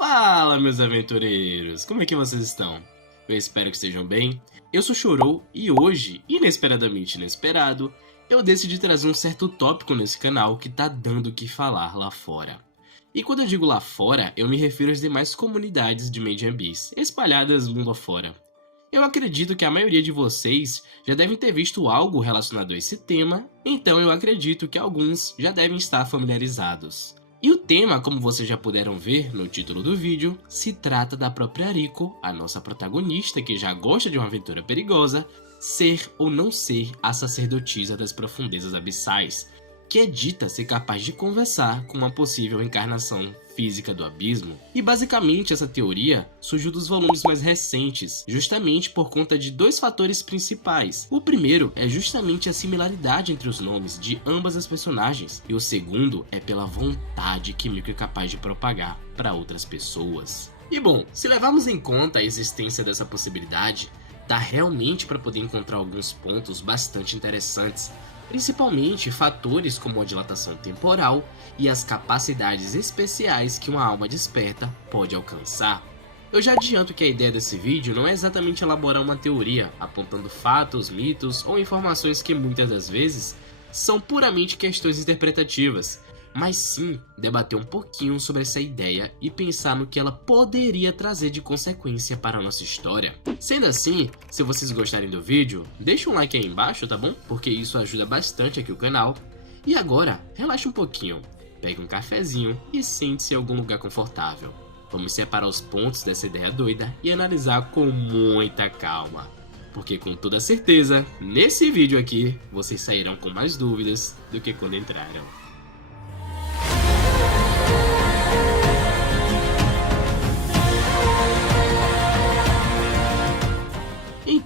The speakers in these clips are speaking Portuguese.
Fala, meus aventureiros! Como é que vocês estão? Eu espero que estejam bem. Eu sou Chorou e hoje, inesperadamente inesperado, eu decidi trazer um certo tópico nesse canal que tá dando o que falar lá fora. E quando eu digo lá fora, eu me refiro às demais comunidades de Made in Abyss, espalhadas mundo afora. Eu acredito que a maioria de vocês já devem ter visto algo relacionado a esse tema, então eu acredito que alguns já devem estar familiarizados. E o tema, como vocês já puderam ver no título do vídeo, se trata da própria Riko, a nossa protagonista que já gosta de uma aventura perigosa, ser ou não ser a sacerdotisa das profundezas abissais, que é dita ser capaz de conversar com uma possível encarnação física do abismo. E basicamente essa teoria surgiu dos volumes mais recentes, justamente por conta de dois fatores principais. O primeiro é justamente a similaridade entre os nomes de ambas as personagens, e o segundo é pela vontade que Miko é capaz de propagar para outras pessoas. E bom, se levarmos em conta a existência dessa possibilidade, dá realmente para poder encontrar alguns pontos bastante interessantes, principalmente fatores como a dilatação temporal e as capacidades especiais que uma alma desperta pode alcançar. Eu já adianto que a ideia desse vídeo não é exatamente elaborar uma teoria, apontando fatos, mitos ou informações que muitas das vezes são puramente questões interpretativas, mas sim debater um pouquinho sobre essa ideia e pensar no que ela poderia trazer de consequência para a nossa história. Sendo assim, se vocês gostarem do vídeo, deixa um like aí embaixo, tá bom? Porque isso ajuda bastante aqui o canal. E agora, relaxa um pouquinho, pegue um cafezinho e sente-se em algum lugar confortável. Vamos separar os pontos dessa ideia doida e analisar com muita calma. Porque com toda certeza, nesse vídeo aqui, vocês sairão com mais dúvidas do que quando entraram.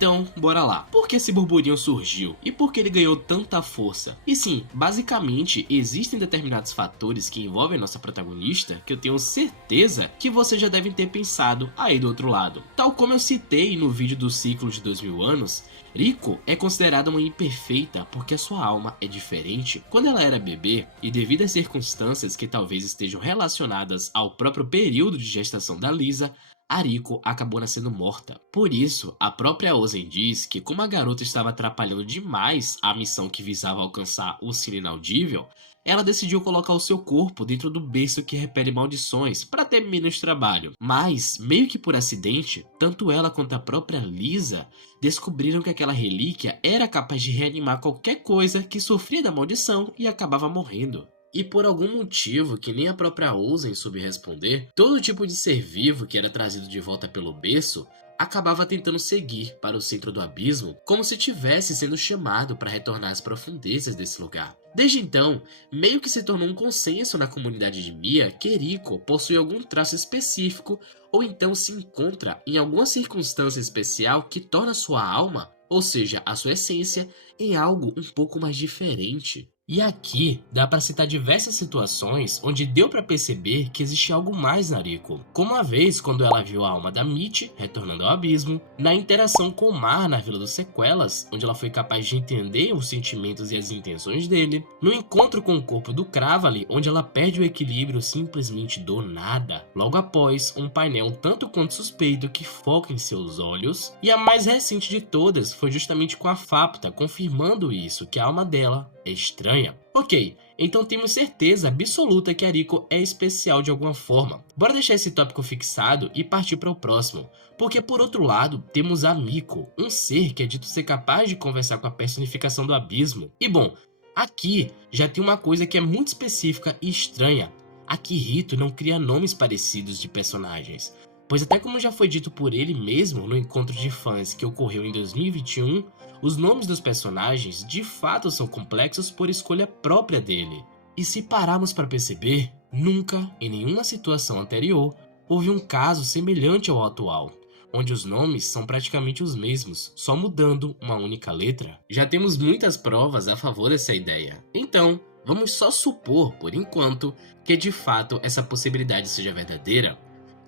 Então, bora lá. Por que esse burburinho surgiu? E por que ele ganhou tanta força? E sim, basicamente, existem determinados fatores que envolvem nossa protagonista que eu tenho certeza que vocês já devem ter pensado aí do outro lado. Tal como eu citei no vídeo do ciclo de 2000 anos, Riko é considerada uma imperfeita porque a sua alma é diferente. Quando ela era bebê, e devido a circunstâncias que talvez estejam relacionadas ao próprio período de gestação da Lisa, a Riko acabou nascendo morta. Por isso, a própria Ozen diz que como a garota estava atrapalhando demais a missão que visava alcançar o sino inaudível, ela decidiu colocar o seu corpo dentro do berço que repele maldições para ter menos trabalho. Mas, meio que por acidente, tanto ela quanto a própria Lisa descobriram que aquela relíquia era capaz de reanimar qualquer coisa que sofria da maldição e acabava morrendo. E por algum motivo que nem a própria Ozen soube responder, todo tipo de ser vivo que era trazido de volta pelo berço acabava tentando seguir para o centro do abismo, como se tivesse sendo chamado para retornar às profundezas desse lugar. Desde então, meio que se tornou um consenso na comunidade de Mia que Riko possui algum traço específico ou então se encontra em alguma circunstância especial que torna sua alma, ou seja, a sua essência, em algo um pouco mais diferente. E aqui dá para citar diversas situações onde deu para perceber que existe algo mais na Riko, como uma vez quando ela viu a alma da Mitch retornando ao abismo, na interação com o Mar na Vila dos Sequelas, onde ela foi capaz de entender os sentimentos e as intenções dele, no encontro com o corpo do Cravali, onde ela perde o equilíbrio simplesmente do nada, logo após um painel tanto quanto suspeito que foca em seus olhos, e a mais recente de todas foi justamente com a Fapta confirmando isso, que a alma dela é estranha. Ok, então temos certeza absoluta que a Riko é especial de alguma forma. Bora deixar esse tópico fixado e partir para o próximo, porque por outro lado temos a Miko, um ser que é dito ser capaz de conversar com a personificação do abismo. E bom, aqui já tem uma coisa que é muito específica e estranha. A Kirito não cria nomes parecidos de personagens, pois até como já foi dito por ele mesmo no encontro de fãs que ocorreu em 2021, os nomes dos personagens de fato são complexos por escolha própria dele. E se pararmos para perceber, nunca, em nenhuma situação anterior, houve um caso semelhante ao atual, onde os nomes são praticamente os mesmos, só mudando uma única letra. Já temos muitas provas a favor dessa ideia, então vamos só supor, por enquanto, que de fato essa possibilidade seja verdadeira.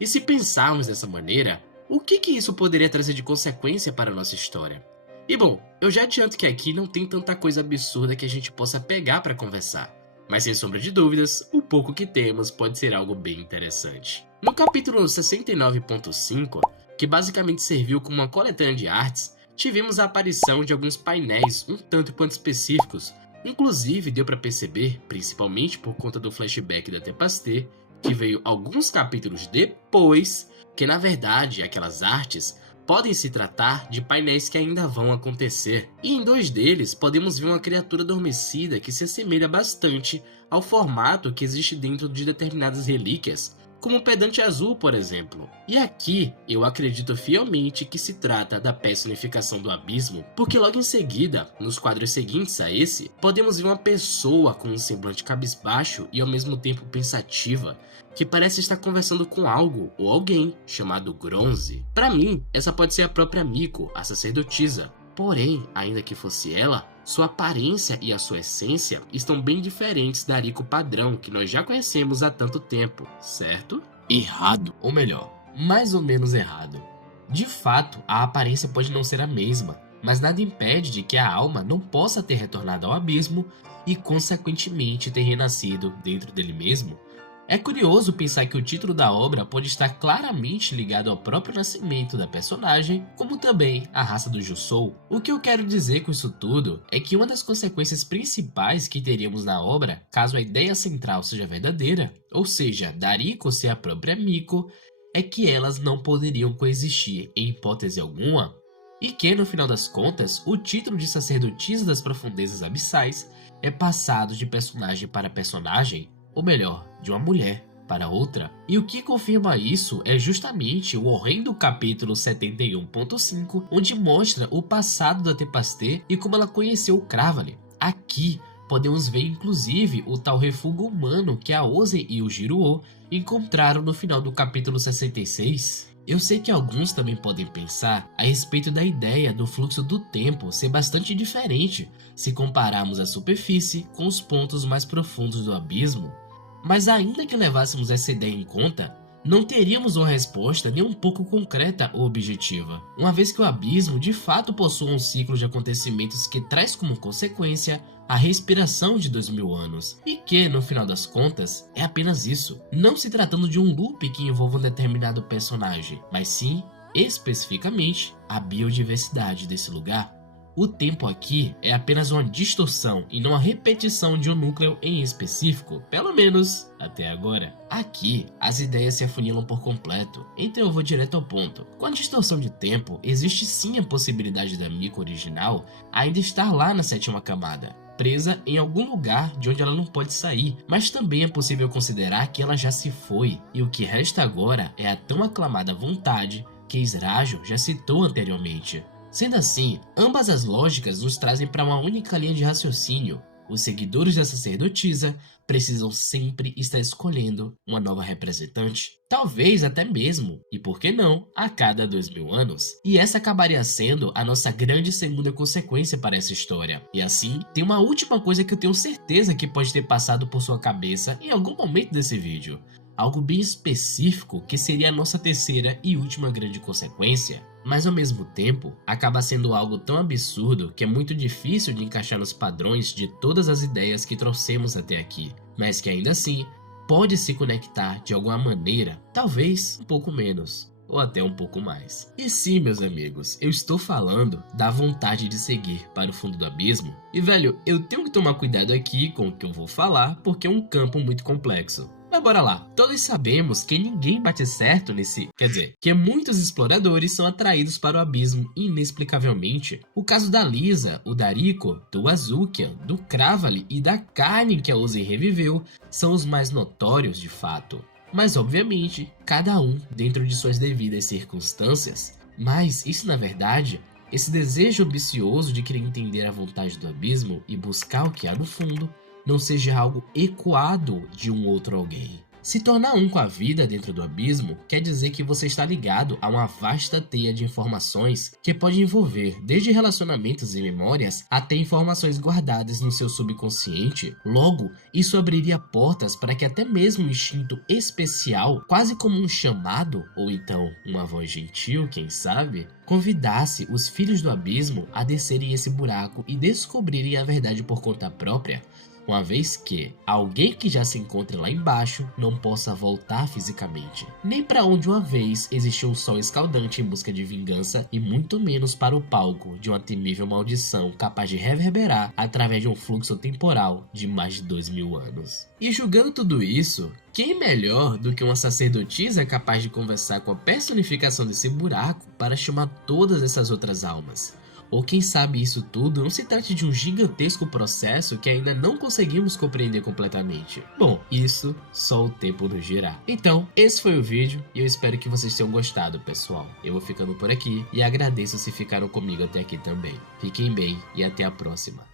E se pensarmos dessa maneira, o que isso poderia trazer de consequência para a nossa história? E bom, eu já adianto que aqui não tem tanta coisa absurda que a gente possa pegar para conversar. Mas sem sombra de dúvidas, o pouco que temos pode ser algo bem interessante. No capítulo 69.5, que basicamente serviu como uma coletânea de artes, tivemos a aparição de alguns painéis um tanto quanto específicos. Inclusive deu para perceber, principalmente por conta do flashback da Tempestê, que veio alguns capítulos depois, que na verdade aquelas artes podem se tratar de painéis que ainda vão acontecer. E em dois deles podemos ver uma criatura adormecida que se assemelha bastante ao formato que existe dentro de determinadas relíquias, como o Pedante Azul, por exemplo. E aqui eu acredito fielmente que se trata da personificação do abismo, porque logo em seguida, nos quadros seguintes a esse, podemos ver uma pessoa com um semblante cabisbaixo e ao mesmo tempo pensativa, que parece estar conversando com algo ou alguém chamado Gronze. Para mim, essa pode ser a própria Miko, a sacerdotisa. Porém, ainda que fosse ela, sua aparência e a sua essência estão bem diferentes da Riko padrão que nós já conhecemos há tanto tempo, certo? Errado, ou melhor, mais ou menos errado. De fato, a aparência pode não ser a mesma, mas nada impede de que a alma não possa ter retornado ao abismo e, consequentemente, ter renascido dentro dele mesmo. É curioso pensar que o título da obra pode estar claramente ligado ao próprio nascimento da personagem, como também à raça do Jusou. O que eu quero dizer com isso tudo é que uma das consequências principais que teríamos na obra, caso a ideia central seja verdadeira, ou seja, da Riko ser a própria Miko, é que elas não poderiam coexistir em hipótese alguma, e que, no final das contas, o título de sacerdotisa das profundezas abissais é passado de personagem para personagem, ou melhor, de uma mulher para outra. E o que confirma isso é justamente o horrendo capítulo 71.5, onde mostra o passado da Tempestê e como ela conheceu o Cravale. Aqui podemos ver inclusive o tal refúgio humano que a Ozen e o Jiruo encontraram no final do capítulo 66. Eu sei que alguns também podem pensar a respeito da ideia do fluxo do tempo ser bastante diferente se compararmos a superfície com os pontos mais profundos do abismo. Mas ainda que levássemos essa ideia em conta, não teríamos uma resposta nem um pouco concreta ou objetiva, uma vez que o abismo de fato possui um ciclo de acontecimentos que traz como consequência a respiração de 2000 anos, e que, no final das contas, é apenas isso, não se tratando de um loop que envolva um determinado personagem, mas sim, especificamente, a biodiversidade desse lugar. O tempo aqui é apenas uma distorção e não a repetição de um núcleo em específico, pelo menos até agora. Aqui, as ideias se afunilam por completo, então eu vou direto ao ponto. Com a distorção de tempo, existe sim a possibilidade da Miko original ainda estar lá na sétima camada, presa em algum lugar de onde ela não pode sair, mas também é possível considerar que ela já se foi, e o que resta agora é a tão aclamada vontade que Srajo já citou anteriormente. Sendo assim, ambas as lógicas nos trazem para uma única linha de raciocínio. Os seguidores da sacerdotisa precisam sempre estar escolhendo uma nova representante. Talvez até mesmo, e por que não, a cada 2000 anos. E essa acabaria sendo a nossa grande segunda consequência para essa história. E assim, tem uma última coisa que eu tenho certeza que pode ter passado por sua cabeça em algum momento desse vídeo. Algo bem específico que seria a nossa terceira e última grande consequência. Mas ao mesmo tempo, acaba sendo algo tão absurdo que é muito difícil de encaixar nos padrões de todas as ideias que trouxemos até aqui, mas que ainda assim pode se conectar de alguma maneira, talvez um pouco menos, ou até um pouco mais. E sim, meus amigos, eu estou falando da vontade de seguir para o fundo do abismo. E velho, eu tenho que tomar cuidado aqui com o que eu vou falar, porque é um campo muito complexo. Mas bora lá, todos sabemos que ninguém bate certo nesse... Quer dizer, que muitos exploradores são atraídos para o abismo inexplicavelmente. O caso da Lisa, o da Riko, do Azukia, do Cravale e da Karin que a Ozen reviveu são os mais notórios de fato. Mas obviamente, cada um dentro de suas devidas circunstâncias. Mas isso na verdade, esse desejo ambicioso de querer entender a vontade do abismo e buscar o que há no fundo, não seja algo ecoado de um outro alguém. Se tornar um com a vida dentro do abismo quer dizer que você está ligado a uma vasta teia de informações que pode envolver desde relacionamentos e memórias até informações guardadas no seu subconsciente. Logo, isso abriria portas para que até mesmo um instinto especial, quase como um chamado, ou então uma voz gentil, quem sabe, convidasse os filhos do abismo a descerem esse buraco e descobrirem a verdade por conta própria. uma vez que alguém que já se encontre lá embaixo não possa voltar fisicamente, nem para onde uma vez existiu um sol escaldante em busca de vingança, e muito menos para o palco de uma temível maldição capaz de reverberar através de um fluxo temporal de mais de 2000 anos. E julgando tudo isso, quem melhor do que uma sacerdotisa capaz de conversar com a personificação desse buraco para chamar todas essas outras almas? Ou quem sabe isso tudo não se trate de um gigantesco processo que ainda não conseguimos compreender completamente? Bom, isso só o tempo nos dirá. Então, esse foi o vídeo e eu espero que vocês tenham gostado, pessoal. Eu vou ficando por aqui e agradeço se ficaram comigo até aqui também. Fiquem bem e até a próxima.